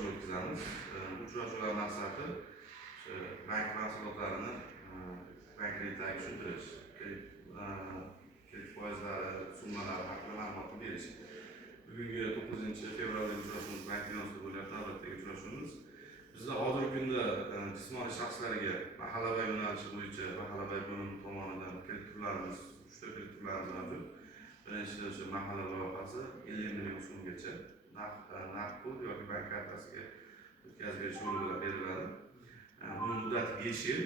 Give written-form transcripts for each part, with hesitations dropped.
uchrashuv o'tkazamiz. Uchrashuvlar maqsadi bank mahsulotlarini bank kreditlarga tushuntirish, kredit foizlari, summalari haqida ma'lumot berish. Bugungi 9 fevraldagi uchrashuvimiz bank binosida bo'layapti, navbatdagi uchrashuvimiz. Bizda hozirgi kunda jismoniy shaxslarga mahallaviy yo'nalishi bo'yicha mahallaviy bo'lim tomonidan kredit turlarimiz, 3 ta kredit turlarimiz mavjud. Birinchisi o'sha mahalla loyihasi 50 million so'mgacha naqd pul yoki bank kartasiga o'tkazib berish yo'li bilan beriladi. Buning muddati 5 yil.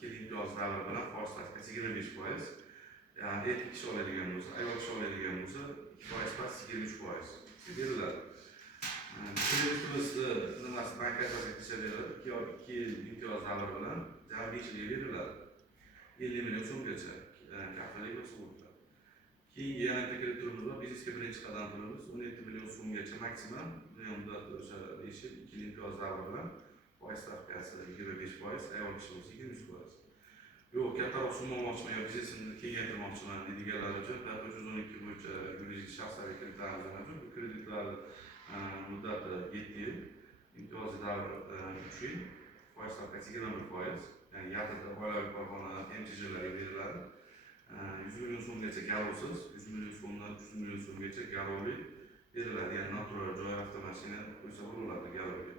2 imtiyoz davri bilan foiz stavkasi 25%. Yani erkak kishi oladigan bo'lsa, ayol kishi oladigan bo'lsa 2% pas 23% beriladi. Kreditimizda nimasi bank kartasiga tekshiriladi. 2 yil imtiyoz davri bilan jami 5 yilga beriladi. 50 million so'mgacha kaftalik va sug'urta. Keyingi yana bitta kredit turimiz bor. Biznesga birinchi qadam turimiz 17 million so'mgacha maksimum. Bunda o'sha 5 yil 2 yil imtiyoz davri bilan foiz stavkasi 25%, ayol kishi bo'lsa 20%. Yo'q, kattaroq summa olmoqchiman yoki biznesimni kengaytirmoqchiman deydiganlar uchun 312 bo'yicha yuridik shaxslarga kreditlarimiz mavjud. Bu kreditlar muddati 7 yil, imtiyoz davri 3 yil, foiz stavkasi 21%. Yani yaqinda oilaviy korxona MTJlarga beriladi. 100 million so'mgacha garovsiz, 100 million so'mdan 300 million so'mgacha garovli beriladi. Yani natural joy avtomashina qo'ysa bo'ladi garovga.